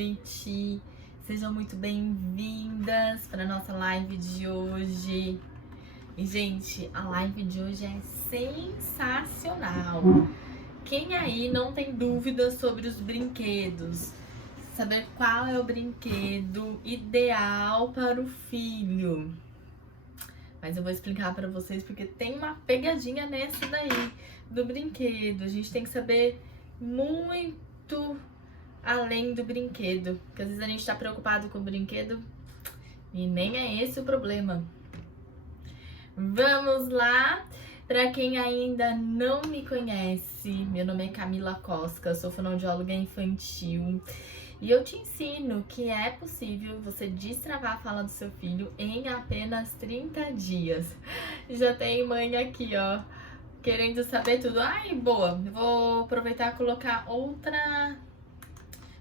noite. Sejam muito bem-vindas para nossa live de hoje. E, gente, a live de hoje é sensacional. Quem aí não tem dúvidas sobre os brinquedos? Saber qual é o brinquedo ideal para o filho. Mas eu vou explicar para vocês porque tem uma pegadinha nessa daí do brinquedo. A gente tem que saber muito além do brinquedo, porque às vezes a gente tá preocupado com o brinquedo e nem é esse o problema. Vamos lá! Para quem ainda não me conhece, meu nome é Camila Cosca, sou fonoaudióloga infantil e eu te ensino que é possível você destravar a fala do seu filho em apenas 30 dias. Já tem mãe aqui, ó, querendo saber tudo. Ai, boa, eu vou aproveitar e colocar outra...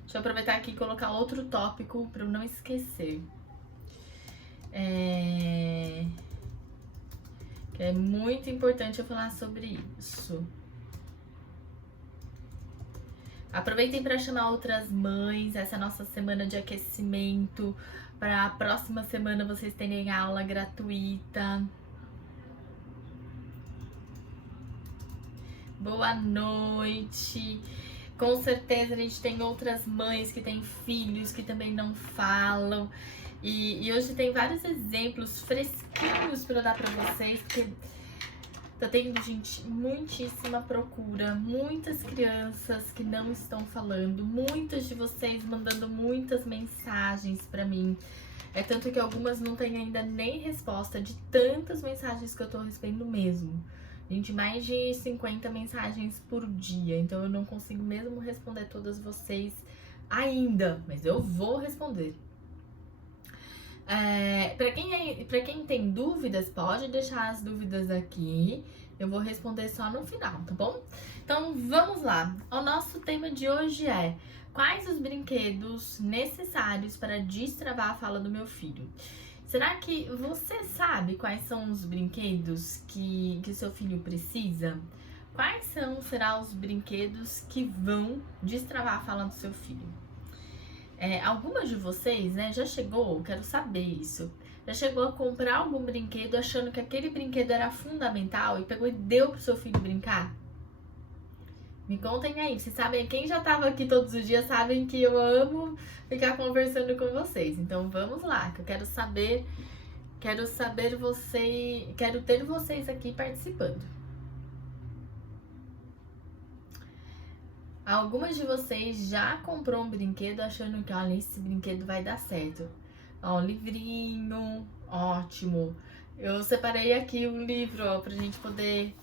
Deixa eu aproveitar aqui e colocar outro tópico para eu não esquecer. Que é muito importante eu falar sobre isso. Aproveitem para chamar outras mães. Essa é a nossa semana de aquecimento. Para a próxima semana vocês terem aula gratuita. Boa noite. Com certeza a gente tem outras mães que têm filhos que também não falam. E hoje tem vários exemplos fresquinhos para dar para vocês, porque tá tendo, gente, muitíssima procura, muitas crianças que não estão falando, muitas de vocês mandando muitas mensagens para mim. É tanto que algumas não têm ainda nem resposta de tantas mensagens que eu tô recebendo mesmo. Gente, mais de 50 mensagens por dia, então eu não consigo mesmo responder todas vocês ainda, mas eu vou responder. Pra quem tem dúvidas, pode deixar as dúvidas aqui, eu vou responder só no final, tá bom? Então vamos lá, o nosso tema de hoje é: quais os brinquedos necessários para destravar a fala do meu filho? Será que você sabe quais são os brinquedos que seu filho precisa? Quais serão os brinquedos que vão destravar a fala do seu filho? Algumas de vocês, né, já chegou, quero saber isso, já chegou a comprar algum brinquedo achando que aquele brinquedo era fundamental e pegou e deu pro seu filho brincar? Me contem aí, vocês sabem, quem já tava aqui todos os dias sabem que eu amo ficar conversando com vocês. Então vamos lá, que eu quero ter vocês aqui participando. Algumas de vocês já comprou um brinquedo achando que, olha, esse brinquedo vai dar certo. Ó, livrinho, ótimo. Eu separei aqui um livro, ó, pra gente poder...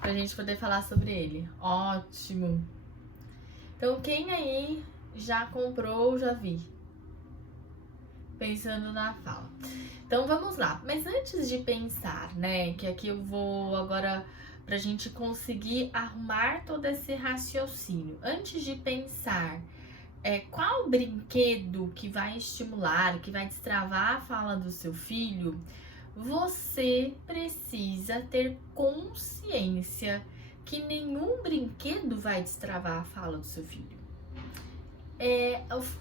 pra gente poder falar sobre ele. Ótimo. Então, quem aí já comprou ou já vi? Pensando na fala. Então, vamos lá. Mas antes de pensar, né, que aqui eu vou agora... pra gente conseguir arrumar todo esse raciocínio. Antes de pensar qual brinquedo que vai estimular, que vai destravar a fala do seu filho, você precisa ter consciência que nenhum brinquedo vai destravar a fala do seu filho.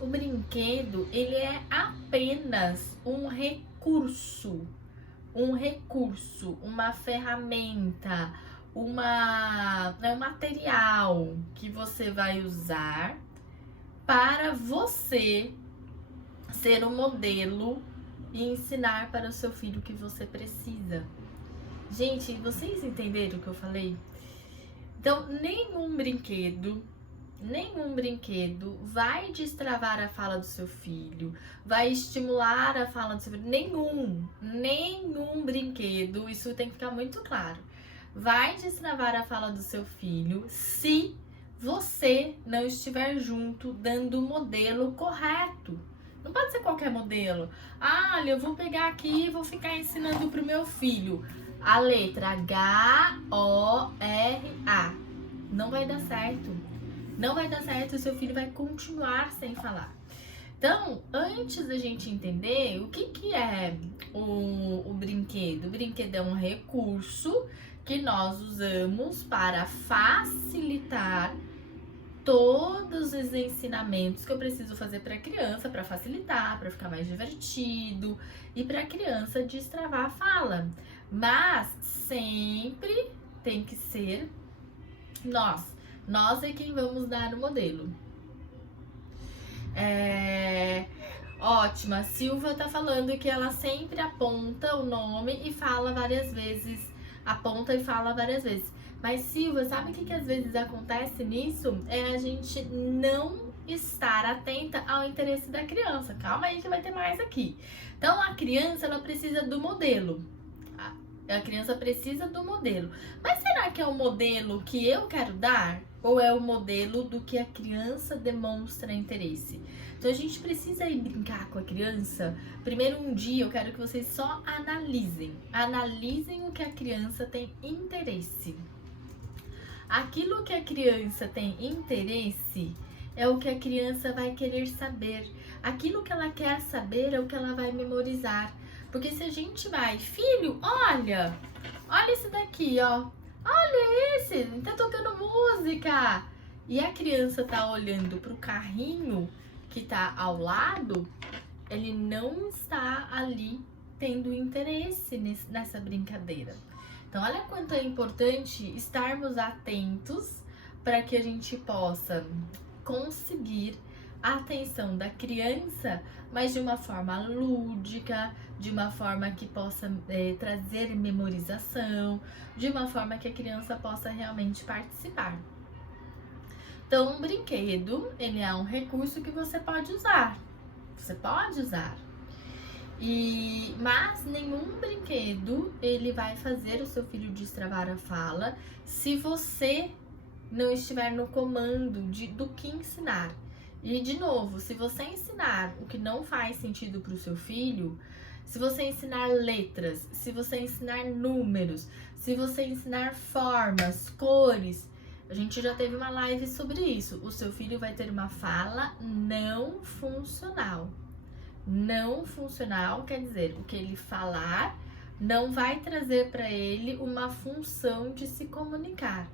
O brinquedo, ele é apenas um recurso, uma ferramenta, um material que você vai usar para você ser um modelo e ensinar para o seu filho o que você precisa. Gente, vocês entenderam o que eu falei? Então, nenhum brinquedo vai destravar a fala do seu filho, vai estimular a fala do seu filho. Nenhum brinquedo, isso tem que ficar muito claro, vai destravar a fala do seu filho se você não estiver junto dando o modelo correto. Não pode ser qualquer modelo. Olha, eu vou pegar aqui e vou ficar ensinando pro meu filho a letra H-O-R-A. Não vai dar certo. Não vai dar certo, o seu filho vai continuar sem falar. Então, antes da gente entender o que é o brinquedo. O brinquedo é um recurso que nós usamos para facilitar todos os ensinamentos que eu preciso fazer para a criança, para facilitar, para ficar mais divertido e para a criança destravar a fala. Mas sempre tem que ser nós. Nós é quem vamos dar o modelo. Ótima, Silva tá falando que ela sempre aponta o nome e fala várias vezes. Aponta e fala várias vezes. Mas Silva, sabe o que às vezes acontece nisso? É a gente não estar atenta ao interesse da criança. Calma aí que vai ter mais aqui. Então a criança, ela precisa do modelo. A criança precisa do modelo. Mas será que é o modelo que eu quero dar? Ou é o modelo do que a criança demonstra interesse? Então a gente precisa ir brincar com a criança. Primeiro um dia eu quero que vocês só analisem. Analisem o que a criança tem interesse. Aquilo que a criança tem interesse é o que a criança vai querer saber. Aquilo que ela quer saber é o que ela vai memorizar. Porque se a gente vai, filho, olha esse daqui, ó. Olha esse, tá tocando música. E a criança tá olhando pro carrinho que tá ao lado, ele não está ali tendo interesse nessa brincadeira. Então, olha quanto é importante estarmos atentos para que a gente possa conseguir a atenção da criança, mas de uma forma lúdica, de uma forma que possa trazer memorização, de uma forma que a criança possa realmente participar. Então, um brinquedo, ele é um recurso que você pode usar. Você pode usar. Mas nenhum brinquedo, ele vai fazer o seu filho destravar a fala se você não estiver no comando do que ensinar. E, de novo, se você ensinar o que não faz sentido para o seu filho, se você ensinar letras, se você ensinar números, se você ensinar formas, cores, a gente já teve uma live sobre isso. O seu filho vai ter uma fala não funcional. Não funcional quer dizer, o que ele falar não vai trazer para ele uma função de se comunicar.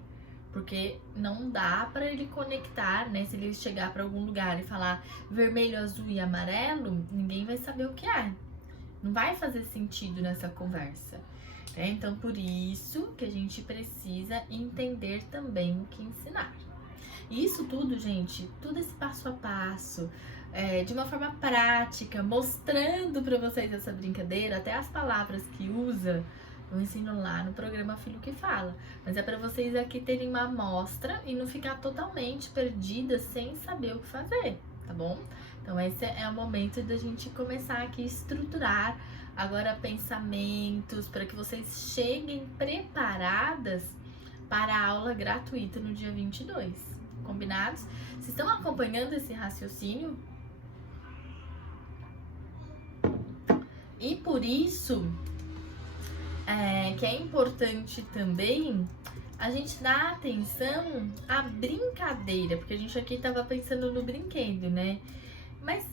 Porque não dá para ele conectar, né? Se ele chegar para algum lugar e falar vermelho, azul e amarelo, ninguém vai saber o que é. Não vai fazer sentido nessa conversa. Então, por isso que a gente precisa entender também o que ensinar. E isso tudo, gente, tudo esse passo a passo, de uma forma prática, mostrando para vocês essa brincadeira, até as palavras que usa, eu ensino lá no programa Filho que Fala. Mas é para vocês aqui terem uma amostra e não ficar totalmente perdida sem saber o que fazer, tá bom? Então esse é o momento da gente começar aqui a estruturar agora pensamentos para que vocês cheguem preparadas para a aula gratuita no dia 22. Combinados? Vocês estão acompanhando esse raciocínio? E por isso que é importante também a gente dar atenção à brincadeira, porque a gente aqui estava pensando no brinquedo, né? Mas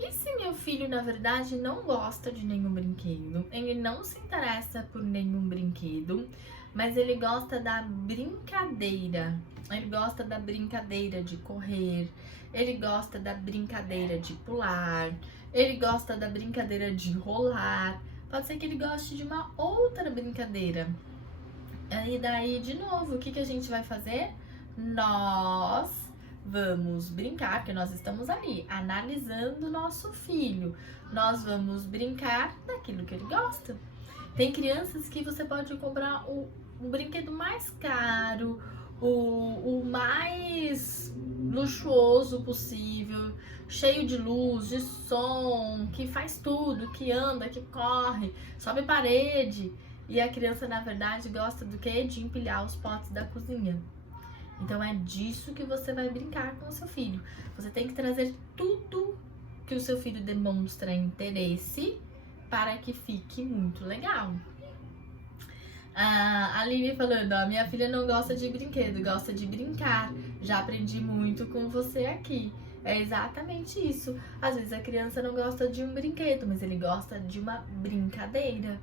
e se meu filho, na verdade, não gosta de nenhum brinquedo? Ele não se interessa por nenhum brinquedo, mas ele gosta da brincadeira. Ele gosta da brincadeira de correr, ele gosta da brincadeira de pular, ele gosta da brincadeira de rolar. Pode ser que ele goste de uma outra brincadeira. E daí, de novo, o que a gente vai fazer? Nós vamos brincar, porque nós estamos ali analisando o nosso filho. Nós vamos brincar daquilo que ele gosta. Tem crianças que você pode comprar o brinquedo mais caro, o mais luxuoso possível, cheio de luz, de som, que faz tudo, que anda, que corre, sobe parede. E a criança, na verdade, gosta do quê? De empilhar os potes da cozinha. Então é disso que você vai brincar com o seu filho. Você tem que trazer tudo que o seu filho demonstra interesse para que fique muito legal. A Aline falando, ó, minha filha não gosta de brinquedo, gosta de brincar. Já aprendi muito com você aqui. É exatamente isso. Às vezes a criança não gosta de um brinquedo, mas ele gosta de uma brincadeira.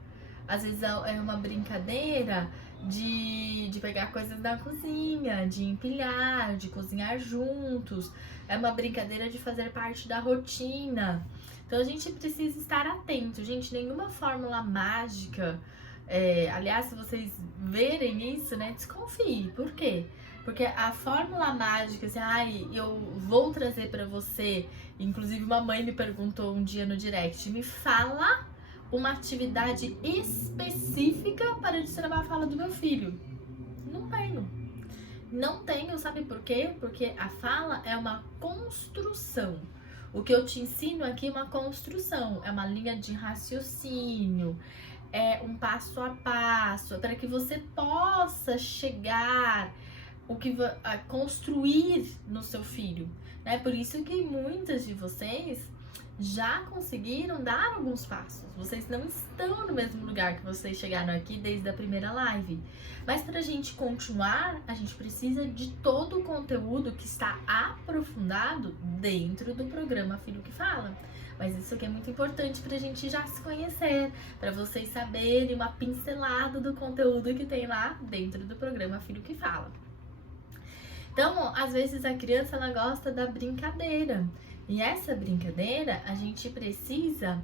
Às vezes é uma brincadeira de pegar coisas da cozinha, de empilhar, de cozinhar juntos. É uma brincadeira de fazer parte da rotina. Então a gente precisa estar atento, gente. Nenhuma fórmula mágica. Aliás, se vocês verem isso, né, desconfie. Por quê? Porque a fórmula mágica, assim, eu vou trazer pra você. Inclusive, uma mãe me perguntou um dia no direct: me fala uma atividade específica para destravar a fala do meu filho. Não tenho. Não tenho, sabe por quê? Porque a fala é uma construção. O que eu te ensino aqui é uma construção, é uma linha de raciocínio, é um passo a passo, para que você possa chegar a construir no seu filho, né? Por isso que muitas de vocês já conseguiram dar alguns passos. Vocês não estão no mesmo lugar que vocês chegaram aqui desde a primeira live. Mas para a gente continuar, a gente precisa de todo o conteúdo que está aprofundado dentro do programa Filho que Fala. Mas isso aqui é muito importante para a gente já se conhecer, para vocês saberem uma pincelada do conteúdo que tem lá dentro do programa Filho que Fala. Então, às vezes a criança ela gosta da brincadeira. E essa brincadeira, a gente precisa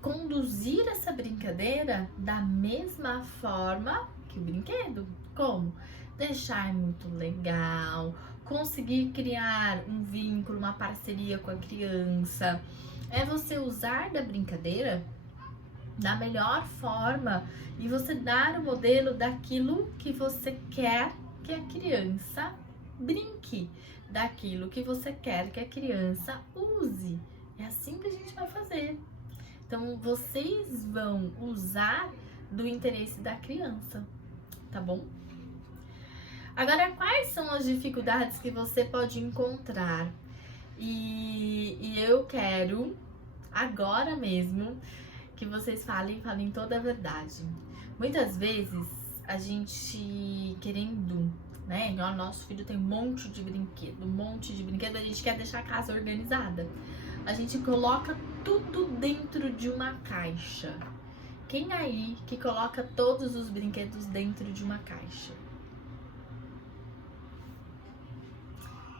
conduzir essa brincadeira da mesma forma que o brinquedo. Como? Deixar muito legal, conseguir criar um vínculo, uma parceria com a criança. É você usar da brincadeira da melhor forma e você dar o modelo daquilo que você quer que a criança brinque, daquilo que você quer que a criança use. É assim que a gente vai fazer. Então, vocês vão usar do interesse da criança, tá bom? Agora, quais são as dificuldades que você pode encontrar? E eu quero, agora mesmo, que vocês falem toda a verdade. Muitas vezes, a gente querendo, né? Igual nosso filho tem um monte de brinquedo, a gente quer deixar a casa organizada. A gente coloca tudo dentro de uma caixa. Quem aí que coloca todos os brinquedos dentro de uma caixa?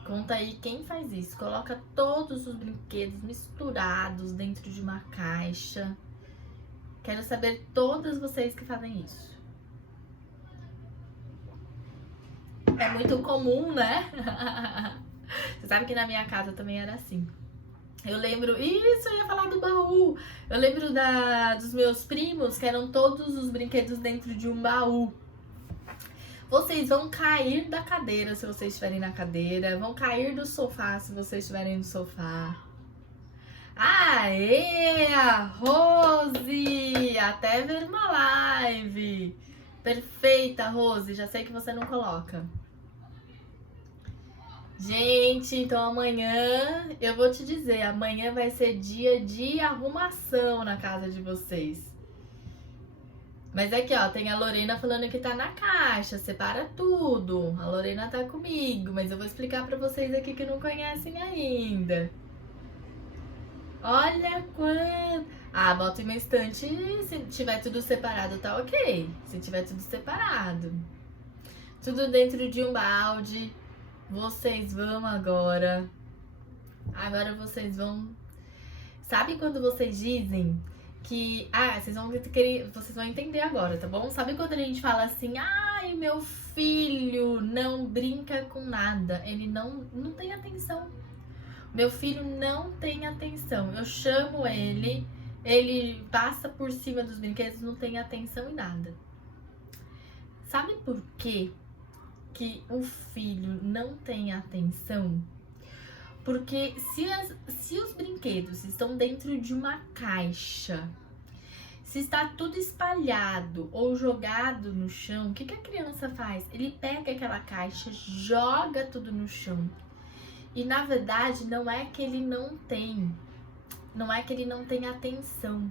Conta aí quem faz isso. Coloca todos os brinquedos misturados dentro de uma caixa. Quero saber todas vocês que fazem isso. É muito comum, né? Você sabe que na minha casa também era assim. Eu lembro, isso, eu ia falar do baú. Eu lembro dos meus primos, que eram todos os brinquedos dentro de um baú. Vocês vão cair da cadeira se vocês estiverem na cadeira. Vão cair do sofá se vocês estiverem no sofá. Aê, a Rose! Até ver uma live. Perfeita, Rose. Já sei que você não coloca. Gente, então amanhã, eu vou te dizer, amanhã vai ser dia de arrumação na casa de vocês. Mas aqui, ó, tem a Lorena falando que tá na caixa, separa tudo. A Lorena tá comigo, mas eu vou explicar pra vocês aqui que não conhecem ainda. Olha quanto... Ah, bota em uma estante, se tiver tudo separado, tá ok. Se tiver tudo separado. Tudo dentro de um balde. Vocês vão agora. Agora vocês vão... Sabe quando vocês dizem que... vocês vão entender agora, tá bom? Sabe quando a gente fala assim... Ai, meu filho não brinca com nada. Ele não tem atenção. Meu filho não tem atenção. Eu chamo ele passa por cima dos brinquedos, não tem atenção em nada. Sabe por quê que o filho não tem atenção? Porque se os brinquedos estão dentro de uma caixa, se está tudo espalhado ou jogado no chão, o que a criança faz? Ele pega aquela caixa, joga tudo no chão. E na verdade não é que ele não tem atenção.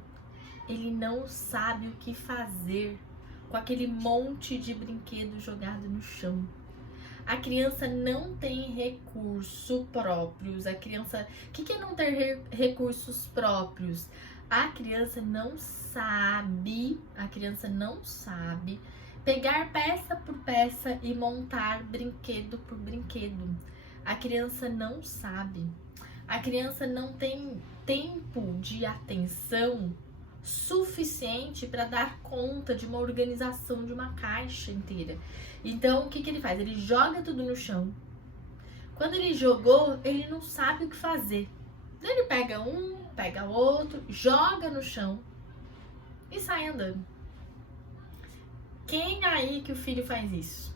Ele não sabe o que fazer com aquele monte de brinquedo jogado no chão. A criança não tem recursos próprios. A criança... O que é não ter recursos próprios? A criança não sabe Pegar peça por peça e montar brinquedo por brinquedo. A criança não sabe. A criança não tem tempo de atenção suficiente para dar conta de uma organização de uma caixa inteira. Então, o que ele faz? Ele joga tudo no chão. Quando ele jogou, ele não sabe o que fazer. Ele pega um, pega outro, joga no chão e sai andando. Quem aí que o filho faz isso?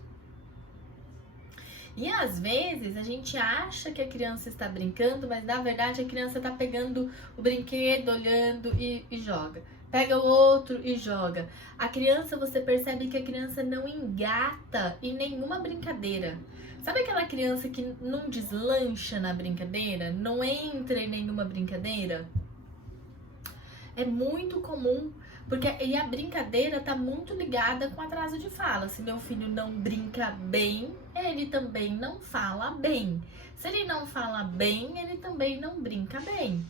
E às vezes a gente acha que a criança está brincando, mas na verdade a criança está pegando o brinquedo, olhando e joga. Pega o outro e joga. A criança, você percebe que a criança não engata em nenhuma brincadeira. Sabe aquela criança que não deslancha na brincadeira? Não entra em nenhuma brincadeira? É muito comum, porque e a brincadeira tá muito ligada com atraso de fala. Se meu filho não brinca bem, ele também não fala bem. Se ele não fala bem, ele também não brinca bem.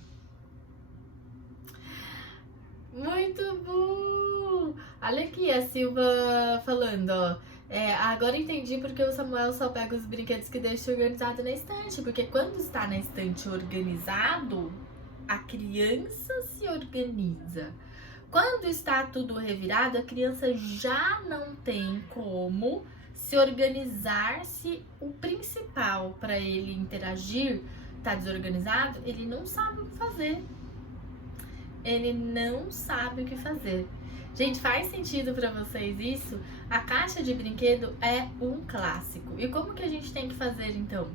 Muito bom! Olha aqui a Silva falando, ó. Agora entendi porque o Samuel só pega os brinquedos que deixa organizado na estante. Porque quando está na estante organizado, a criança se organiza. Quando está tudo revirado, a criança já não tem como se organizar. Se o principal para ele interagir está desorganizado, ele não sabe o que fazer. Ele não sabe o que fazer. Gente, faz sentido para vocês isso? A caixa de brinquedo é um clássico. E como que a gente tem que fazer então?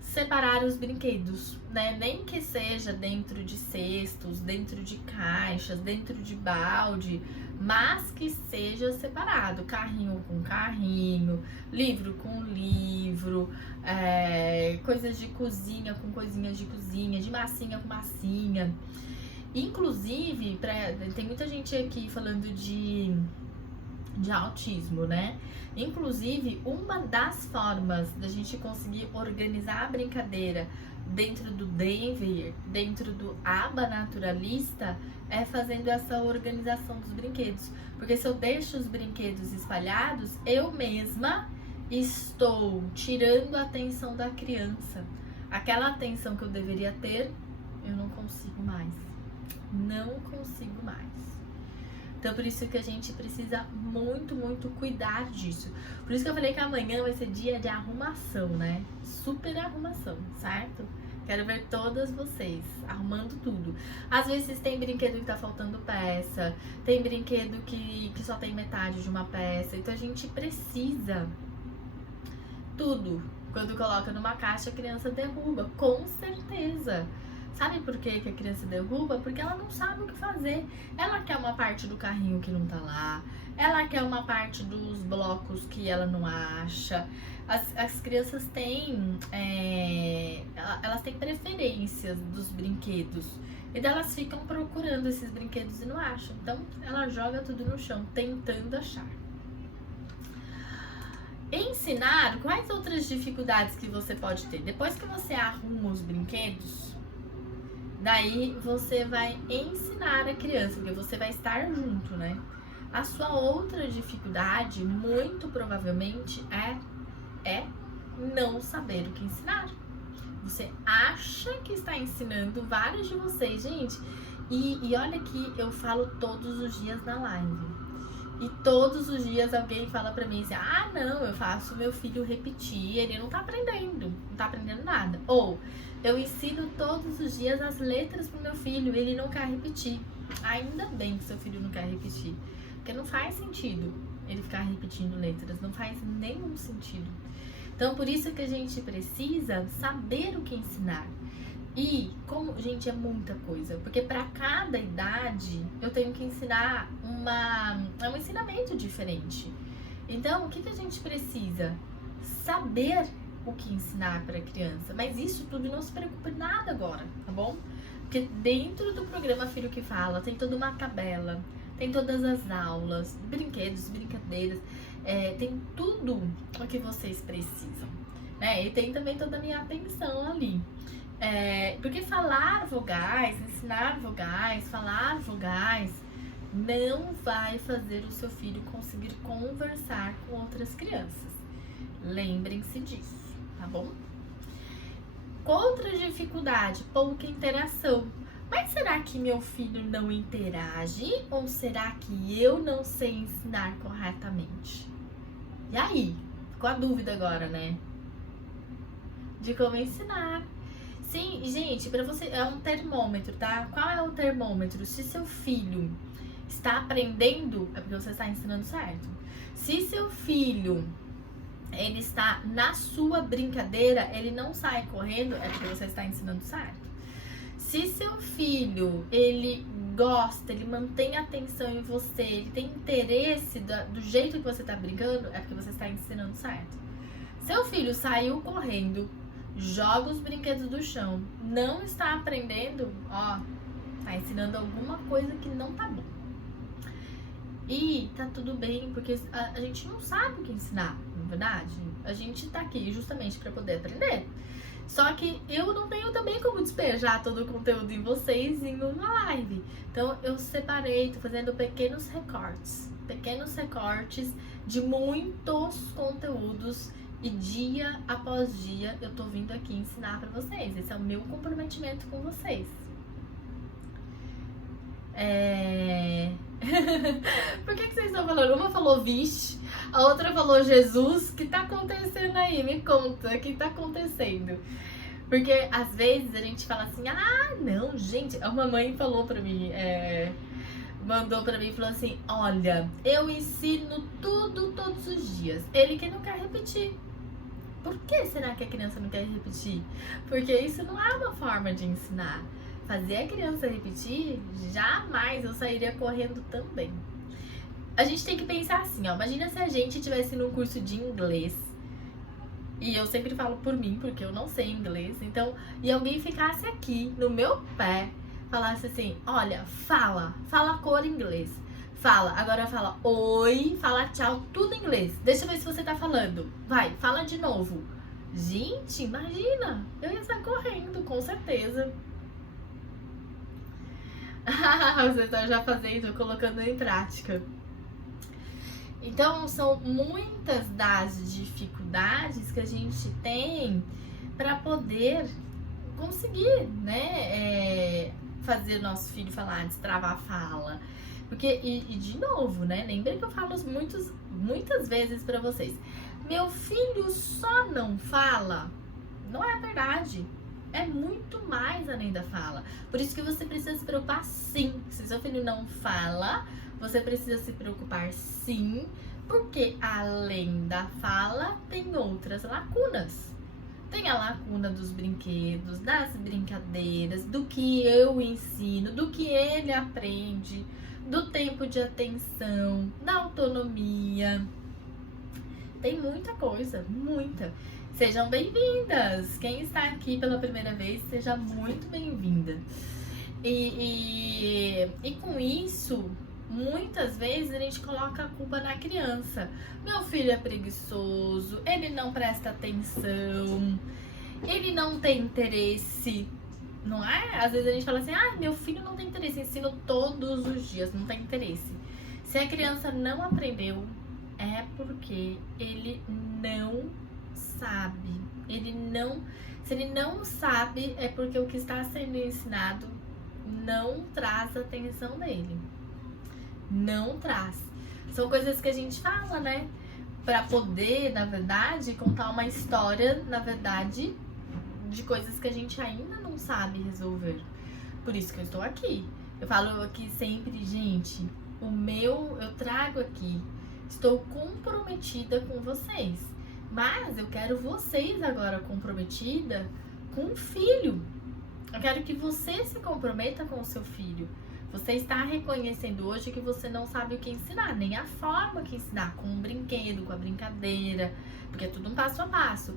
Separar os brinquedos, né? Nem que seja dentro de cestos, dentro de caixas, dentro de balde, mas que seja separado. Carrinho com carrinho, livro com livro, coisas de cozinha com coisinhas de cozinha, de massinha com massinha. Inclusive, tem muita gente aqui falando de autismo, né? Inclusive, uma das formas da gente conseguir organizar a brincadeira dentro do Denver, dentro do Aba Naturalista, é fazendo essa organização dos brinquedos. Porque se eu deixo os brinquedos espalhados, eu mesma estou tirando a atenção da criança. Aquela atenção que eu deveria ter, eu não consigo mais. Não consigo mais. Então, por isso que a gente precisa muito, muito cuidar disso. Por isso que eu falei que amanhã vai ser dia de arrumação, né? Super arrumação, certo? Quero ver todas vocês arrumando tudo. Às vezes tem brinquedo que tá faltando peça, tem brinquedo que só tem metade de uma peça. Então, a gente precisa tudo. Quando coloca numa caixa, a criança derruba, com certeza. Sabe por que a criança derruba? Porque ela não sabe o que fazer. Ela quer uma parte do carrinho que não tá lá. Ela quer uma parte dos blocos que ela não acha. As crianças têm... elas têm preferências dos brinquedos. E daí elas ficam procurando esses brinquedos e não acham. Então, ela joga tudo no chão, tentando achar. Ensinar, quais outras dificuldades que você pode ter? Depois que você arruma os brinquedos... Daí você vai ensinar a criança, porque você vai estar junto, né? A sua outra dificuldade, muito provavelmente, é não saber o que ensinar. Você acha que está ensinando, vários de vocês, gente. E olha que eu falo todos os dias na live. E todos os dias alguém fala pra mim assim, ah, não, eu faço meu filho repetir, ele não tá aprendendo, não tá aprendendo nada. Ou, eu ensino todos os dias as letras pro meu filho, ele não quer repetir. Ainda bem que seu filho não quer repetir, porque não faz sentido ele ficar repetindo letras, não faz nenhum sentido. Então, por isso que a gente precisa saber o que ensinar. E, como, gente, é muita coisa, porque para cada idade eu tenho que ensinar um ensinamento diferente. Então, o que a gente precisa? Saber o que ensinar para a criança, mas isso tudo não se preocupe nada agora, tá bom? Porque dentro do programa Filho que Fala tem toda uma tabela, tem todas as aulas, brinquedos, brincadeiras, tem tudo o que vocês precisam, né? E tem também toda a minha atenção ali. Porque falar vogais, ensinar vogais, falar vogais, não vai fazer o seu filho conseguir conversar com outras crianças. Lembrem-se disso, tá bom? Outra dificuldade, pouca interação. Mas será que meu filho não interage? Ou será que eu não sei ensinar corretamente? E aí? Ficou a dúvida agora, né? De como ensinar. Sim, gente, para você é um termômetro, tá? Qual é o termômetro? Se seu filho está aprendendo, é porque você está ensinando certo. Se seu filho ele está na sua brincadeira, ele não sai correndo, é porque você está ensinando certo. Se seu filho, ele gosta, ele mantém atenção em você, ele tem interesse do jeito que você está brincando, é porque você está ensinando certo. Seu filho saiu correndo, joga os brinquedos do chão, não está aprendendo, ó, tá ensinando alguma coisa que não tá bom. E tá tudo bem, porque a gente não sabe o que ensinar, na verdade. A gente tá aqui justamente para poder aprender. Só que eu não tenho também como despejar todo o conteúdo em vocês em uma live. Então eu separei, tô fazendo pequenos recortes de muitos conteúdos e dia após dia eu tô vindo aqui ensinar para vocês. Esse é o meu comprometimento com vocês. Por que vocês estão falando? Uma falou vixe, a outra falou Jesus. O que tá acontecendo aí? Me conta, o que tá acontecendo? Porque às vezes a gente fala assim, ah, não, gente. Uma mãe falou pra mim, mandou pra mim e falou assim, olha, eu ensino tudo todos os dias. Ele que não quer repetir. Por que será que a criança não quer repetir? Porque isso não é uma forma de ensinar. Fazer a criança repetir, jamais eu sairia correndo também. A gente tem que pensar assim, ó. Imagina se a gente estivesse num curso de inglês. E eu sempre falo por mim, porque eu não sei inglês. Então, e alguém ficasse aqui no meu pé, falasse assim, olha, fala a cor em inglês. Agora fala oi, fala tchau, tudo em inglês. Deixa eu ver se você tá falando. Vai, fala de novo. Gente, imagina, eu ia sair correndo, com certeza. Vocês estão já fazendo, colocando em prática. Então, são muitas das dificuldades que a gente tem para poder conseguir, né, fazer o nosso filho falar, destravar a fala. Porque, e de novo, né, lembrem que eu falo muitas vezes para vocês, meu filho só não fala, não é verdade. É muito mais além da fala. Por isso que você precisa se preocupar sim. Se seu filho não fala, você precisa se preocupar sim. Porque além da fala, tem outras lacunas. Tem a lacuna dos brinquedos, das brincadeiras, do que eu ensino, do que ele aprende, do tempo de atenção, da autonomia. Tem muita coisa, muita. Sejam bem-vindas! Quem está aqui pela primeira vez, seja muito bem-vinda. E com isso, muitas vezes a gente coloca a culpa na criança. Meu filho é preguiçoso, ele não presta atenção, ele não tem interesse, não é? Às vezes a gente fala assim, ah, meu filho não tem interesse, ensino todos os dias, não tem interesse. Se a criança não aprendeu, é porque ele não sabe. Se ele não sabe, é porque o que está sendo ensinado não traz a atenção dele. Não traz. São coisas que a gente fala, né? Pra poder, na verdade, contar uma história, na verdade, de coisas que a gente ainda não sabe resolver. Por isso que eu estou aqui. Eu falo aqui sempre, gente, eu trago aqui. Estou comprometida com vocês. Mas eu quero vocês agora comprometida com o filho. Eu quero que você se comprometa com o seu filho. Você está reconhecendo hoje que você não sabe o que ensinar, nem a forma que ensinar, com um brinquedo, com a brincadeira, porque é tudo um passo a passo.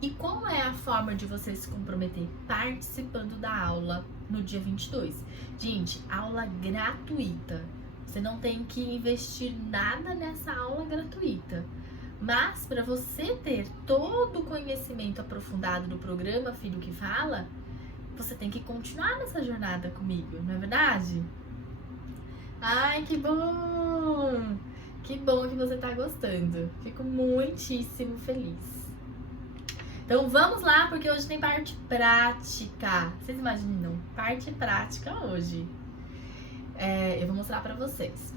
E qual é a forma de você se comprometer? Participando da aula no dia 22. Gente, aula gratuita. Você não tem que investir nada nessa aula gratuita. Mas para você ter todo o conhecimento aprofundado do programa Filho que Fala, você tem que continuar nessa jornada comigo, não é verdade? Ai, que bom! Que bom que você tá gostando. Fico muitíssimo feliz. Então vamos lá, porque hoje tem parte prática. Vocês imaginam? Parte prática hoje. Eu vou mostrar pra vocês.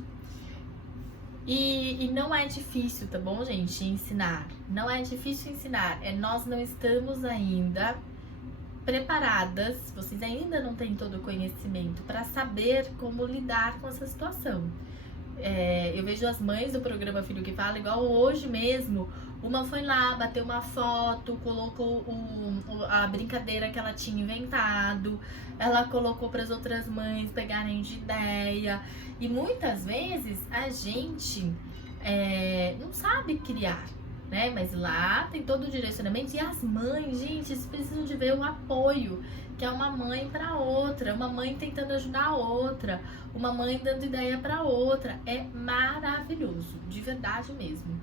E não é difícil, tá bom, gente? Ensinar. Não é difícil ensinar. Nós não estamos ainda preparadas, vocês ainda não têm todo o conhecimento para saber como lidar com essa situação. Eu vejo as mães do programa Filho que Fala, igual hoje mesmo, uma foi lá, bateu uma foto, colocou a brincadeira que ela tinha inventado, ela colocou para as outras mães pegarem de ideia. E muitas vezes a gente não sabe criar, né? Mas lá tem todo o direcionamento. E as mães, gente, vocês precisam de ver o apoio, que é uma mãe para outra, uma mãe tentando ajudar a outra, uma mãe dando ideia para outra. É maravilhoso, de verdade mesmo.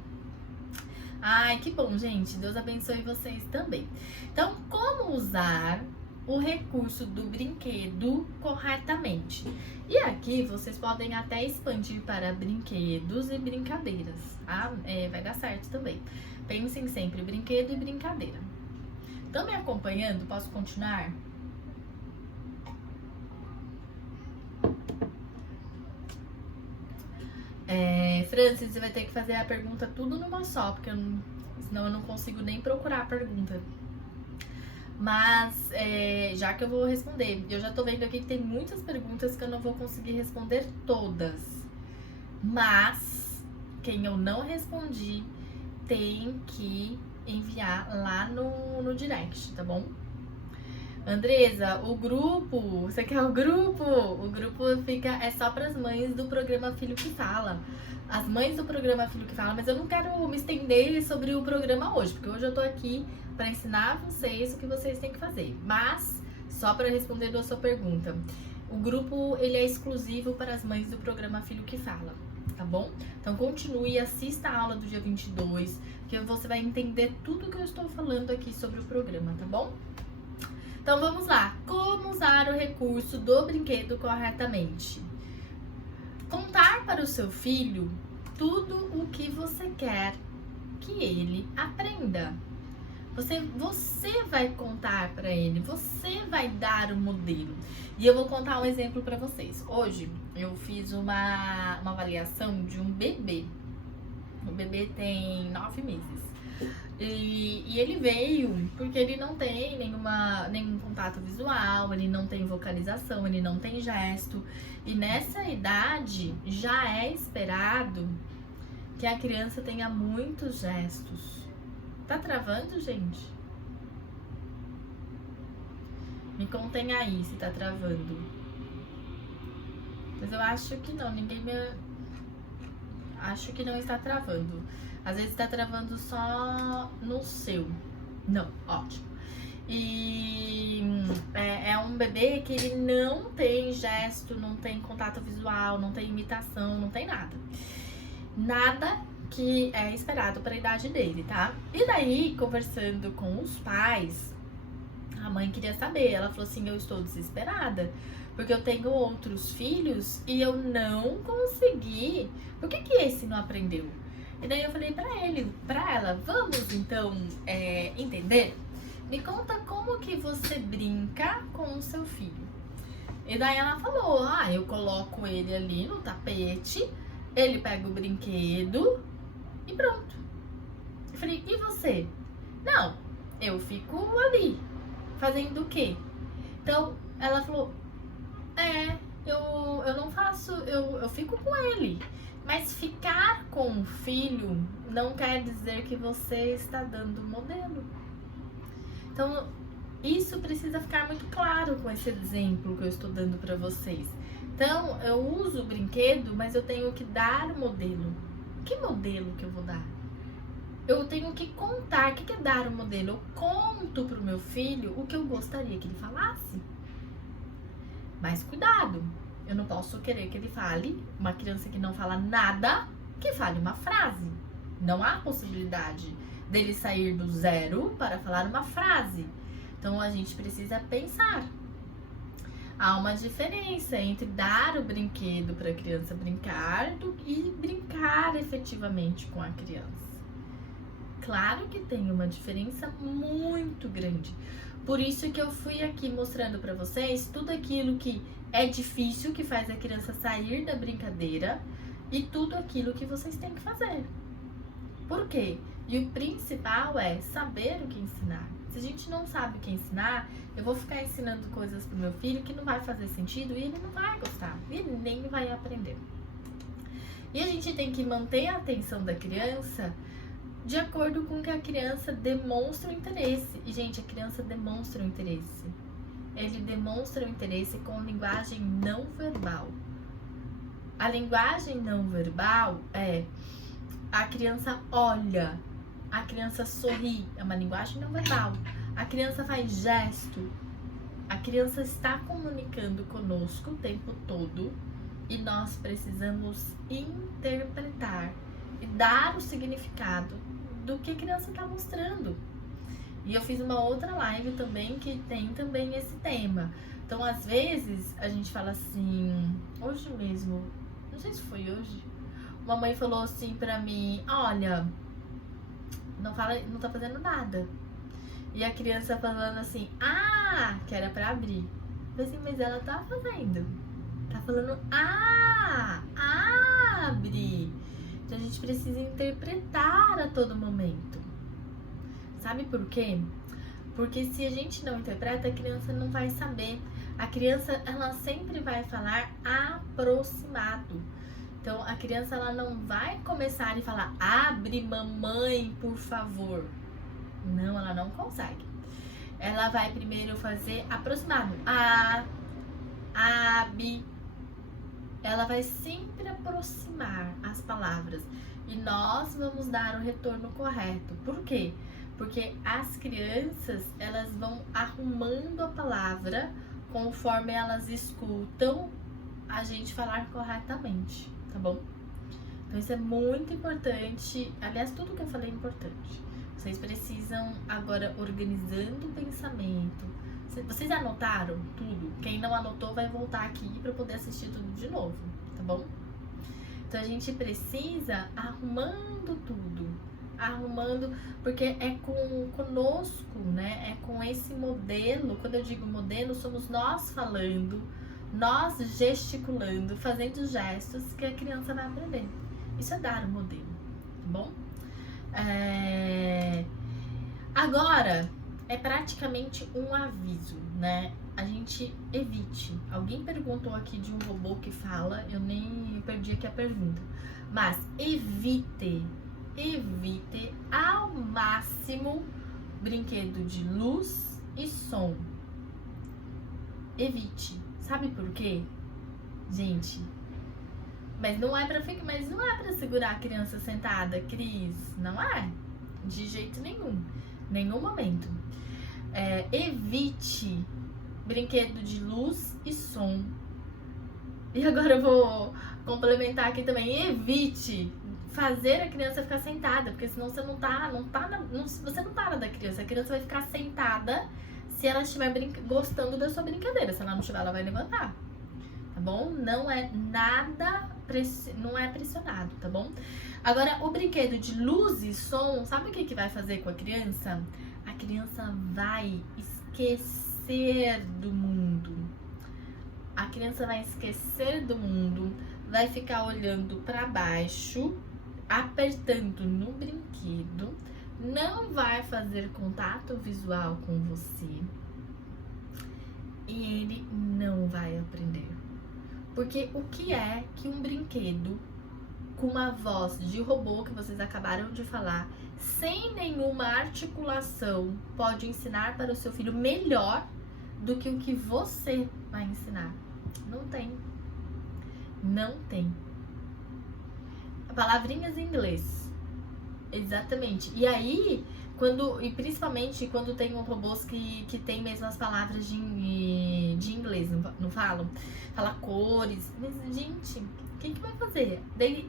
Ai, que bom, gente. Deus abençoe vocês também. Então, como usar o recurso do brinquedo corretamente? E aqui vocês podem até expandir para brinquedos e brincadeiras, tá? Vai dar certo também. Pensem sempre brinquedo e brincadeira. Estão me acompanhando? Posso continuar? Francis, você vai ter que fazer a pergunta tudo numa só, porque senão eu não consigo nem procurar a pergunta. Mas, já que eu vou responder, eu já tô vendo aqui que tem muitas perguntas que eu não vou conseguir responder todas. Mas, quem eu não respondi, tem que enviar lá no direct, tá bom? Andresa, o grupo, você quer o grupo? O grupo é só para as mães do programa Filho que Fala. As mães do programa Filho que Fala, mas eu não quero me estender sobre o programa hoje, porque hoje eu tô aqui para ensinar vocês o que vocês têm que fazer. Mas, só para responder a sua pergunta, o grupo ele é exclusivo para as mães do programa Filho que Fala, tá bom? Então continue, assista a aula do dia 22, que você vai entender tudo que eu estou falando aqui sobre o programa, tá bom? Então vamos lá, como usar o recurso do brinquedo corretamente? Contar para o seu filho tudo o que você quer que ele aprenda. Você vai contar para ele, você vai dar o modelo. E eu vou contar um exemplo para vocês. Hoje eu fiz uma avaliação de um bebê. O bebê tem 9 meses. E ele veio porque ele não tem nenhum contato visual, ele não tem vocalização, ele não tem gesto. E nessa idade já é esperado que a criança tenha muitos gestos. Tá travando, gente? Me contem aí se tá travando. Mas eu acho que não, acho que não está travando. Às vezes tá travando só no seu. Não, ótimo. E é um bebê que ele não tem gesto, não tem contato visual, não tem imitação, não tem nada. Nada que é esperado para a idade dele, tá? E daí, conversando com os pais, a mãe queria saber. Ela falou assim: eu estou desesperada, porque eu tenho outros filhos e eu não consegui. Por que esse não aprendeu? E daí eu falei pra ela, vamos então entender? Me conta como que você brinca com o seu filho. E daí ela falou, eu coloco ele ali no tapete, ele pega o brinquedo e pronto. Eu falei, e você? Não, eu fico ali, fazendo o quê? Então ela falou, eu não faço, eu fico com ele. Mas ficar com o filho não quer dizer que você está dando modelo. Então, isso precisa ficar muito claro com esse exemplo que eu estou dando para vocês. Então, eu uso o brinquedo, mas eu tenho que dar o modelo. Que modelo que eu vou dar? Eu tenho que contar. O que é dar o modelo? Eu conto para o meu filho o que eu gostaria que ele falasse. Mas cuidado! Eu não posso querer que ele fale, uma criança que não fala nada, que fale uma frase. Não há possibilidade dele sair do zero para falar uma frase. Então a gente precisa pensar. Há uma diferença entre dar o brinquedo para a criança brincar e brincar efetivamente com a criança. Claro que tem uma diferença muito grande. Por isso que eu fui aqui mostrando para vocês tudo aquilo que é difícil, que faz a criança sair da brincadeira, e tudo aquilo que vocês têm que fazer. Por quê? E o principal é saber o que ensinar. Se a gente não sabe o que ensinar, eu vou ficar ensinando coisas pro meu filho que não vai fazer sentido e ele não vai gostar, e ele nem vai aprender. E a gente tem que manter a atenção da criança de acordo com que a criança demonstra o interesse. E, gente, a criança demonstra o interesse. Ele demonstra o interesse com linguagem não verbal. A linguagem não verbal é: a criança olha, a criança sorri, é uma linguagem não verbal. A criança faz gesto, a criança está comunicando conosco o tempo todo e nós precisamos interpretar e dar o significado do que a criança está mostrando. E eu fiz uma outra live também que tem também esse tema. Então, às vezes, a gente fala assim, hoje mesmo, não sei se foi hoje, uma mãe falou assim pra mim: olha, não tá fazendo nada. E a criança falando assim: ah, que era pra abrir. Eu falei assim: mas ela tá fazendo. Tá falando: ah, abre. Então a gente precisa interpretar a todo momento. Sabe por quê? Porque se a gente não interpreta, a criança não vai saber. A criança, ela sempre vai falar aproximado. Então, a criança, ela não vai começar e falar: abre, mamãe, por favor. Não, ela não consegue. Ela vai primeiro fazer aproximado. Abre. Ela vai sempre aproximar as palavras. E nós vamos dar o retorno correto. Por quê? Porque as crianças, elas vão arrumando a palavra conforme elas escutam a gente falar corretamente, tá bom? Então isso é muito importante. Aliás, tudo que eu falei é importante. Vocês precisam agora organizando o pensamento. Vocês anotaram tudo? Quem não anotou vai voltar aqui para poder assistir tudo de novo, tá bom? Então a gente precisa arrumando tudo. Arrumando, porque é conosco, né? É com esse modelo. Quando eu digo modelo, somos nós falando, nós gesticulando, fazendo gestos que a criança vai aprender. Isso é dar o modelo, tá bom? Agora, é praticamente um aviso, né? A gente evite. Alguém perguntou aqui de um robô que fala, eu nem perdi aqui a pergunta. Mas evite ao máximo brinquedo de luz e som. Evite. Sabe por quê? Gente, mas não é pra segurar a criança sentada, Cris. Não é? De jeito nenhum. Nenhum momento. Evite brinquedo de luz e som. E agora eu vou complementar aqui também. Evite fazer a criança ficar sentada, porque senão você não tá na da criança. A criança vai ficar sentada se ela estiver gostando da sua brincadeira. Se ela não estiver, ela vai levantar. Tá bom? Não é nada, não é pressionado, tá bom? Agora, o brinquedo de luz e som, sabe o que vai fazer com a criança? A criança vai esquecer do mundo. A criança vai esquecer do mundo, vai ficar olhando para baixo, apertando no brinquedo, não vai fazer contato visual com você e ele não vai aprender. Porque o que é que um brinquedo com uma voz de robô que vocês acabaram de falar, sem nenhuma articulação, pode ensinar para o seu filho melhor do que o que você vai ensinar? Não tem. Não tem. Palavrinhas em inglês. Exatamente. E aí, principalmente quando tem robôs que tem mesmo as palavras de inglês, não falam? Fala cores. Mas, gente, quem que vai fazer? Daí,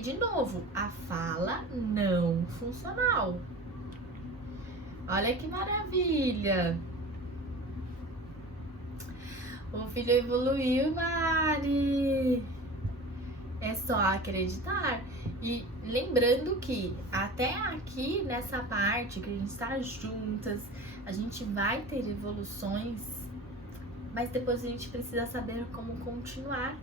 de novo, a fala não funcional. Olha que maravilha! O filho evoluiu, Mari. É só acreditar. E lembrando que até aqui nessa parte que a gente está juntas, a gente vai ter evoluções, mas depois a gente precisa saber como continuar.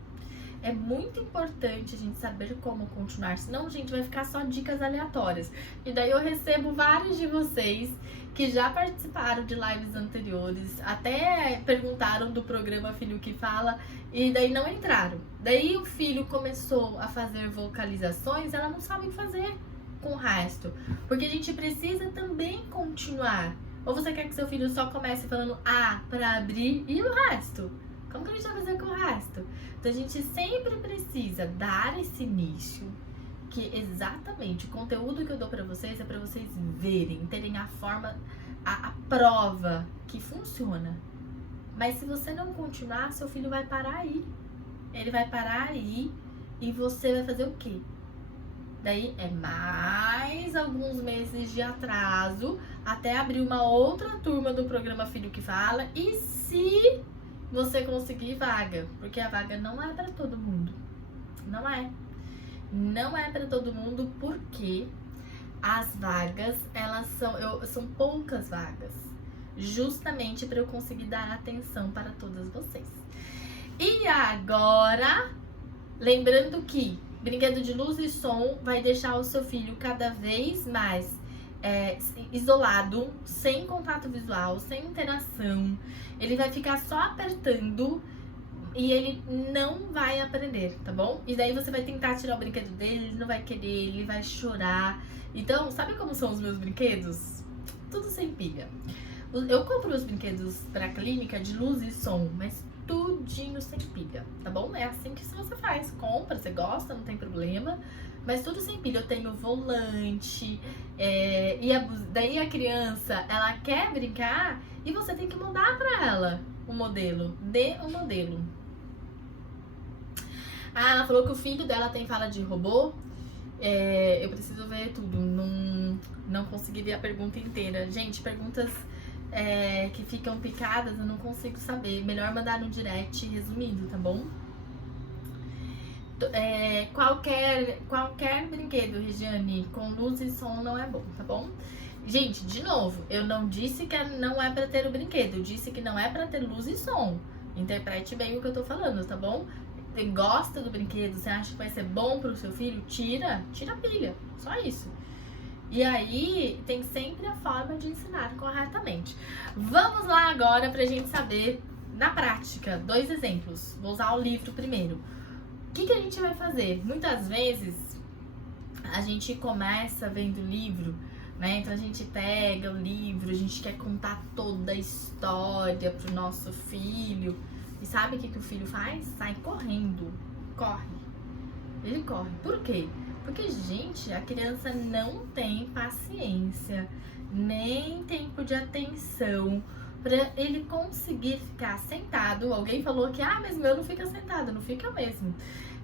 É muito importante a gente saber como continuar, senão a gente vai ficar só dicas aleatórias. E daí eu recebo vários de vocês que já participaram de lives anteriores, até perguntaram do programa Filho que Fala, e daí não entraram. Daí o filho começou a fazer vocalizações, ela não sabe o que fazer com o resto, porque a gente precisa também continuar. Ou você quer que seu filho só comece falando A para abrir e o resto? Como que a gente vai fazer com o resto? Então a gente sempre precisa dar esse início, que exatamente o conteúdo que eu dou pra vocês é pra vocês verem, terem a forma, a prova que funciona. Mas se você não continuar, seu filho vai parar aí. Ele vai parar aí e você vai fazer o quê? Daí é mais alguns meses de atraso até abrir uma outra turma do programa Filho que Fala. E se você conseguir vaga, porque a vaga não é para todo mundo. Não é. Não é para todo mundo, porque as vagas, elas são poucas vagas, justamente para eu conseguir dar atenção para todas vocês. E agora, lembrando que brinquedo de luz e som vai deixar o seu filho cada vez mais isolado, sem contato visual, sem interação. Ele vai ficar só apertando e ele não vai aprender, tá bom? E daí você vai tentar tirar o brinquedo dele, ele não vai querer, ele vai chorar. Então, sabe como são os meus brinquedos? Tudo sem pilha. Eu compro os brinquedos pra clínica de luz e som, mas tudinho sem pilha, tá bom? É assim que você faz, compra, você gosta, não tem problema, mas tudo sem pilha. Eu tenho volante, daí a criança, ela quer brincar e você tem que mudar pra ela o modelo, dê o modelo. Ah, ela falou que o filho dela tem fala de robô. Eu preciso ver tudo, não consegui ver a pergunta inteira. Gente, perguntas que ficam picadas eu não consigo saber. Melhor mandar no direct resumido, tá bom? Qualquer brinquedo, Regiane, com luz e som não é bom, tá bom? Gente, de novo, eu não disse que não é pra ter o brinquedo, eu disse que não é pra ter luz e som. Interprete bem o que eu tô falando, tá bom? Você gosta do brinquedo, você acha que vai ser bom pro seu filho? Tira a pilha, só isso. E aí, tem sempre a forma de ensinar corretamente. Vamos lá agora pra gente saber, na prática, 2 exemplos. Vou usar o livro primeiro. O que a gente vai fazer? Muitas vezes, a gente começa vendo o livro, né? Então a gente pega o livro, a gente quer contar toda a história pro nosso filho. E sabe o que o filho faz? Sai correndo. Corre. Ele corre. Por quê? Porque, gente, a criança não tem paciência, nem tempo de atenção pra ele conseguir ficar sentado. Alguém falou que, mas meu não fica sentado. Não fica mesmo,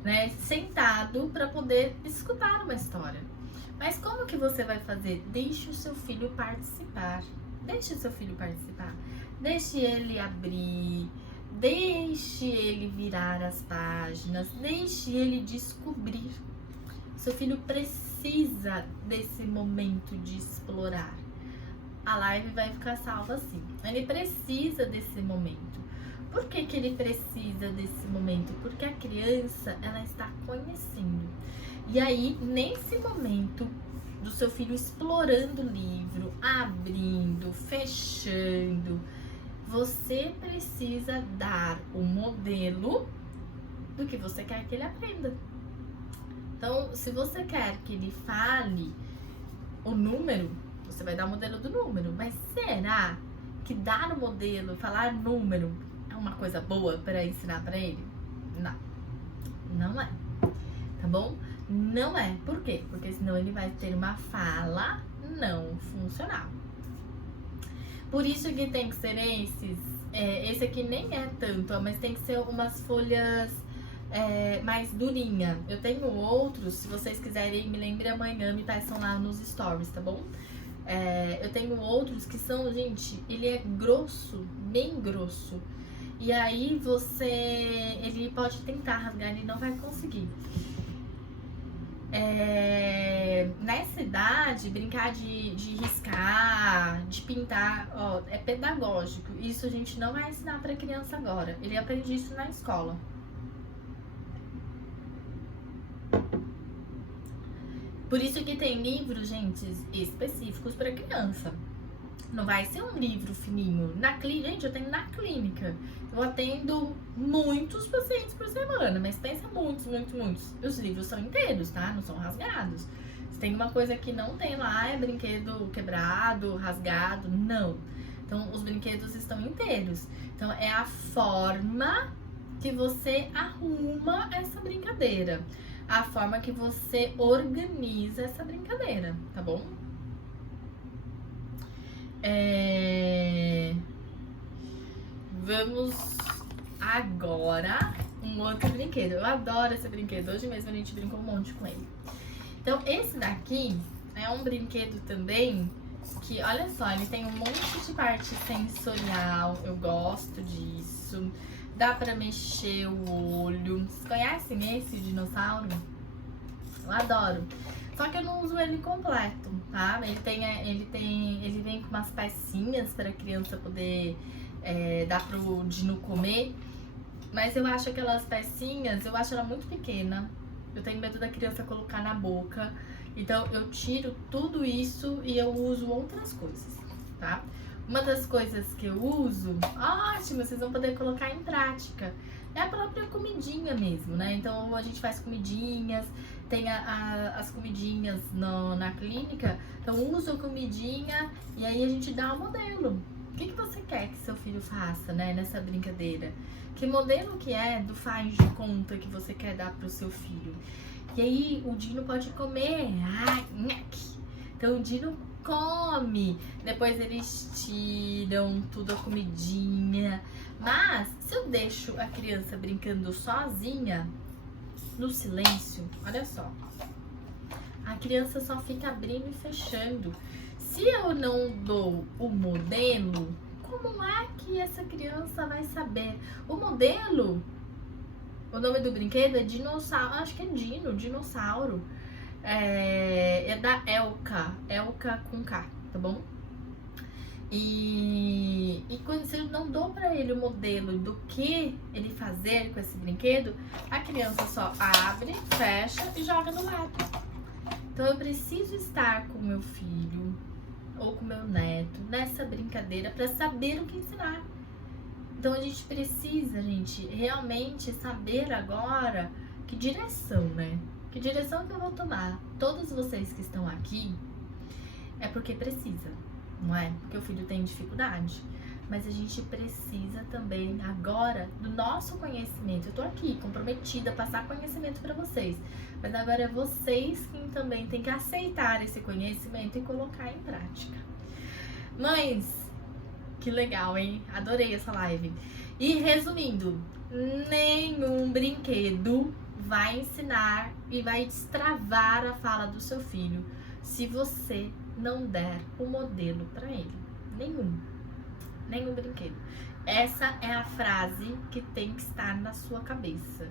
né? Sentado pra poder escutar uma história. Mas como que você vai fazer? Deixe o seu filho participar. Deixe o seu filho participar. Deixe ele abrir. Deixe ele virar as páginas. Deixe ele descobrir. Seu filho precisa desse momento de explorar. A live vai ficar salva assim. Ele precisa desse momento. Por que ele precisa desse momento? Porque a criança, ela está conhecendo. E aí, nesse momento do seu filho explorando o livro, abrindo, fechando, você precisa dar o modelo do que você quer que ele aprenda. Então, se você quer que ele fale o número, você vai dar o modelo do número. Mas será que dar o modelo, falar número, é uma coisa boa para ensinar para ele? Não. Não é. Tá bom? Não é. Por quê? Porque senão ele vai ter uma fala não funcional. Por isso que tem que ser esse aqui nem é tanto, mas tem que ser umas folhas mais durinha. Eu tenho outros, se vocês quiserem, me lembre amanhã, me peçam lá nos stories, tá bom? Eu tenho outros que são, gente, ele é grosso, bem grosso. E aí ele pode tentar rasgar, ele não vai conseguir. Nessa idade, brincar de riscar, de pintar, ó, é pedagógico. Isso a gente não vai ensinar pra criança agora. Ele aprende isso na escola. Por isso que tem livros, gente, específicos para criança. Não vai ser um livro fininho. Gente, eu tenho na clínica. Eu atendo muitos pacientes por semana, mas pensa muitos. Os livros são inteiros, tá? Não são rasgados. Se tem uma coisa que não tem lá, é brinquedo quebrado, rasgado, não. Então, os brinquedos estão inteiros. Então, é a forma que você arruma essa brincadeira. A forma que você organiza essa brincadeira, tá bom? Vamos agora um outro brinquedo. Eu adoro esse brinquedo. Hoje mesmo a gente brincou um monte com ele. Então, esse daqui é um brinquedo também que, olha só, ele tem um monte de parte sensorial. Eu gosto disso. Dá pra mexer o olho. Vocês conhecem esse dinossauro? Eu adoro. Só que eu não uso ele completo, tá? Ele vem com umas pecinhas para a criança poder dar pro Dino comer. Mas eu acho aquelas pecinhas, eu acho ela muito pequena. Eu tenho medo da criança colocar na boca. Então eu tiro tudo isso e eu uso outras coisas, tá? Uma das coisas que eu uso, ótimo, vocês vão poder colocar em prática, é a própria comidinha mesmo, né? Então a gente faz comidinhas, tem as comidinhas na clínica, então usa a comidinha e aí a gente dá um modelo. O que você quer que seu filho faça, né, nessa brincadeira? Que modelo que é do faz de conta que você quer dar pro seu filho? E aí o Dino pode comer, então o Dino come, depois eles tiram tudo a comidinha. Mas se eu deixo a criança brincando sozinha, no silêncio, olha só, a criança só fica abrindo e fechando. Se eu não dou o modelo, como é que essa criança vai saber? O modelo, o nome do brinquedo é dinossauro, acho que é dinossauro. É da Elka com K, tá bom? E quando eu não dou pra ele o modelo do que ele fazer com esse brinquedo, a criança só abre, fecha e joga no lado. Então eu preciso estar com meu filho ou com meu neto nessa brincadeira para saber o que ensinar. Então a gente precisa, gente, realmente saber agora que direção, né? Que direção que eu vou tomar? Todos vocês que estão aqui é porque precisa, não é? Porque o filho tem dificuldade. Mas a gente precisa também agora do nosso conhecimento. Eu tô aqui comprometida a passar conhecimento para vocês. Mas agora é vocês que também tem que aceitar esse conhecimento e colocar em prática. Mães, que legal, hein? Adorei essa live. E resumindo, nenhum brinquedo vai ensinar e vai destravar a fala do seu filho se você não der o modelo para ele. Nenhum brinquedo. Essa é a frase que tem que estar na sua cabeça.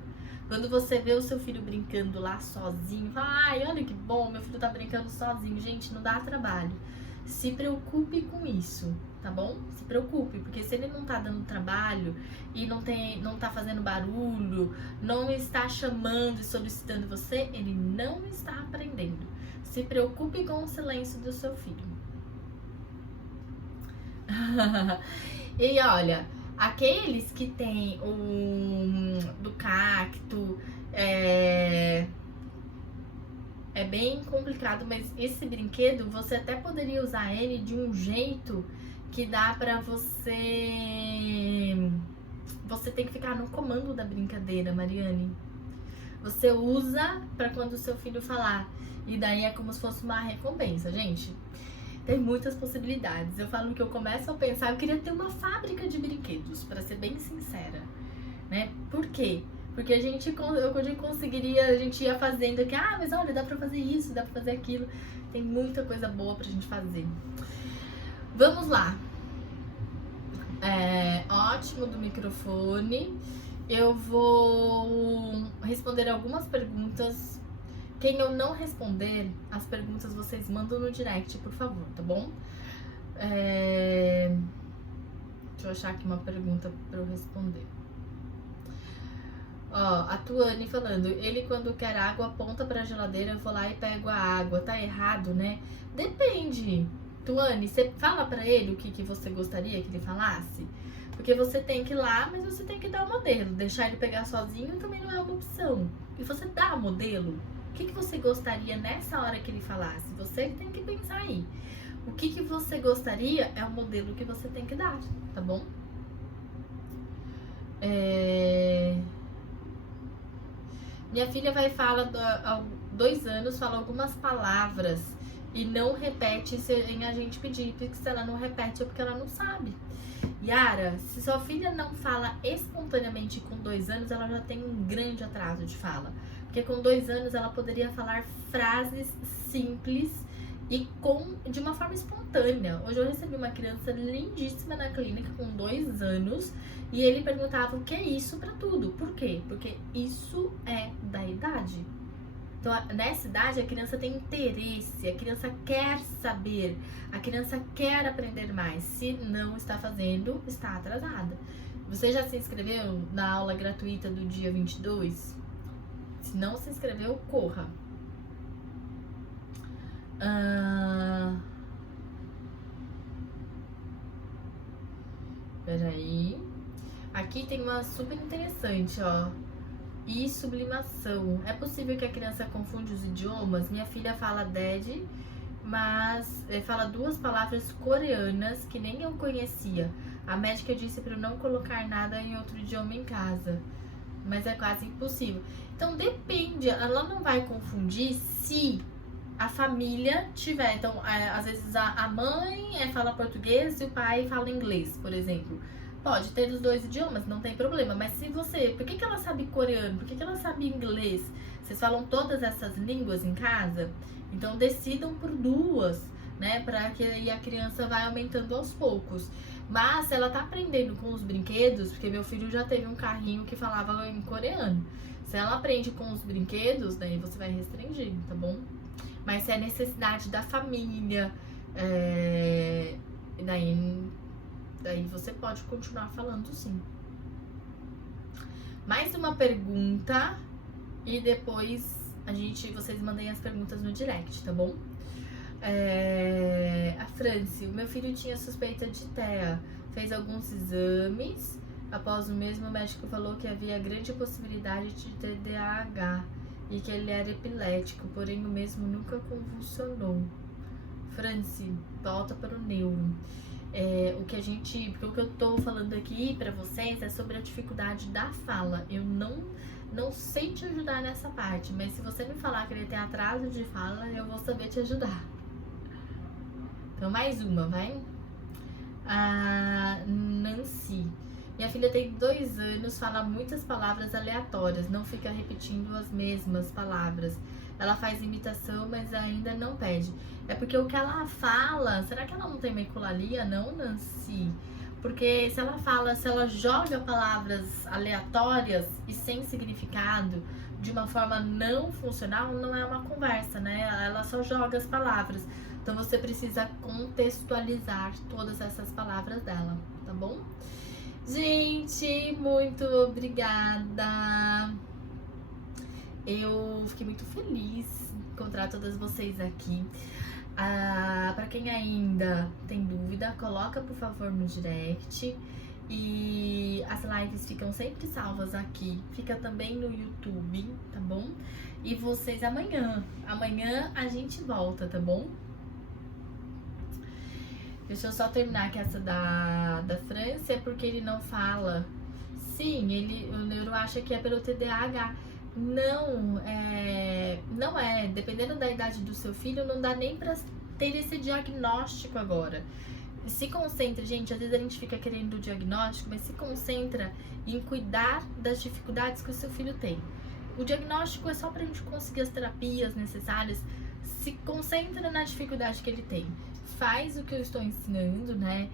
Quando você vê o seu filho brincando lá sozinho, fala, ai, olha que bom, meu filho tá brincando sozinho. Gente, não dá trabalho. Se preocupe com isso, tá bom? Se preocupe, porque se ele não tá dando trabalho e não tá fazendo barulho, não está chamando e solicitando você, ele não está aprendendo. Se preocupe com o silêncio do seu filho. E olha, aqueles que tem do cacto, é bem complicado, mas esse brinquedo você até poderia usar ele de um jeito que dá pra você tem que ficar no comando da brincadeira, Mariane. Você usa pra quando o seu filho falar, e daí é como se fosse uma recompensa, gente. Tem muitas possibilidades. Eu falo que eu começo a pensar, eu queria ter uma fábrica de brinquedos, pra ser bem sincera, né? Por quê? Porque a gente conseguiria, a gente ia fazendo aqui, mas olha, dá pra fazer isso, dá pra fazer aquilo. Tem muita coisa boa pra gente fazer. Vamos lá. Ótimo do microfone. Eu vou responder algumas perguntas. Quem eu não responder, as perguntas vocês mandam no direct, por favor, tá bom? Deixa eu achar aqui uma pergunta pra eu responder. Ó, a Tuane falando, ele quando quer água aponta pra geladeira, eu vou lá e pego a água. Tá errado, né? Depende. Tuane, você fala pra ele o que você gostaria que ele falasse? Porque você tem que ir lá, mas você tem que dar o modelo. Deixar ele pegar sozinho também não é uma opção. E você dá o modelo. O que você gostaria nessa hora que ele falasse? Você tem que pensar aí. O que você gostaria é o modelo que você tem que dar, tá bom? Minha filha vai falar há 2 anos, fala algumas palavras e não repete sem a gente pedir, porque se ela não repete é porque ela não sabe. Yara, se sua filha não fala espontaneamente com 2 anos, ela já tem um grande atraso de fala. Porque com 2 anos ela poderia falar frases simples e de uma forma espontânea. Hoje eu recebi uma criança lindíssima na clínica com 2 anos e ele perguntava o que é isso pra tudo. Por quê? Porque isso é da idade. Então, nessa idade, a criança tem interesse, a criança quer saber, a criança quer aprender mais. Se não está fazendo, está atrasada. Você já se inscreveu na aula gratuita do dia 22? Se não se inscreveu, corra. Peraí. Aqui tem uma super interessante, ó. E sublimação. É possível que a criança confunde os idiomas? Minha filha fala Dad, mas fala 2 palavras coreanas que nem eu conhecia. A médica disse para eu não colocar nada em outro idioma em casa, mas é quase impossível. Então depende, ela não vai confundir se a família tiver. Então, às vezes a mãe fala português e o pai fala inglês, por exemplo. Pode ter os 2 idiomas, não tem problema. Mas se você... Por que ela sabe coreano? Por que ela sabe inglês? Vocês falam todas essas línguas em casa? Então decidam por 2, né? Para que aí a criança vai aumentando aos poucos. Mas se ela tá aprendendo com os brinquedos, porque meu filho já teve um carrinho que falava em coreano. Se ela aprende com os brinquedos, daí você vai restringindo, tá bom? Mas se é necessidade da família, daí você pode continuar falando sim. Mais uma pergunta e depois vocês mandem as perguntas no direct, tá bom? A Franci, o meu filho tinha suspeita de TEA, fez alguns exames, após o mesmo médico falou que havia grande possibilidade de TDAH e que ele era epilético, porém o mesmo nunca convulsionou. Franci, volta para o neuro. Porque o que eu tô falando aqui pra vocês é sobre a dificuldade da fala. Eu não sei te ajudar nessa parte, mas se você me falar que ele tem atraso de fala, eu vou saber te ajudar. Então, mais uma, vai? A Nancy. Minha filha tem 2 anos, fala muitas palavras aleatórias, não fica repetindo as mesmas palavras. Ela faz imitação, mas ainda não pede. É porque o que ela fala... Será que ela não tem meculalia, não, Nancy? Porque se ela joga palavras aleatórias e sem significado, de uma forma não funcional, não é uma conversa, né? Ela só joga as palavras. Então você precisa contextualizar todas essas palavras dela, tá bom? Gente, muito obrigada! Eu fiquei muito feliz de encontrar todas vocês aqui. Pra quem ainda tem dúvida, coloca por favor no direct. E as lives ficam sempre salvas aqui. Fica também no YouTube, tá bom? E vocês amanhã a gente volta, tá bom? Deixa eu só terminar que essa da França é porque ele não fala. Sim, o neuro acha que é pelo TDAH. Não é. Dependendo da idade do seu filho, não dá nem pra ter esse diagnóstico agora. Se concentra, gente, às vezes a gente fica querendo o diagnóstico, mas se concentra em cuidar das dificuldades que o seu filho tem. O diagnóstico é só pra gente conseguir as terapias necessárias. Se concentra na dificuldade que ele tem. Faz o que eu estou ensinando, né?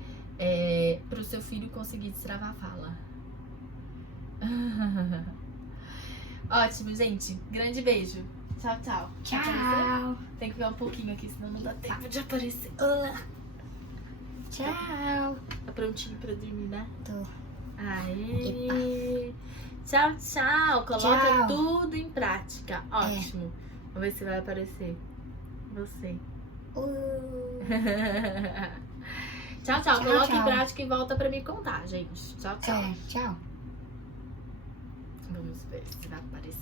pro seu filho conseguir destravar a fala. Ótimo, gente. Grande beijo. Tchau, tchau. Tchau. Tem que ver um pouquinho aqui, senão não dá tempo de aparecer. Tchau. Tá prontinho pra dormir, né? Tô. Aê! Tchau, tchau! Coloca Tchau. tudo em prática. Ótimo. Vamos ver se vai aparecer você. Tchau, tchau. Tchau, Coloca em tchau. prática e volta pra me contar, gente. Tchau, tchau. Tchau. Vamos ver se vai aparecer.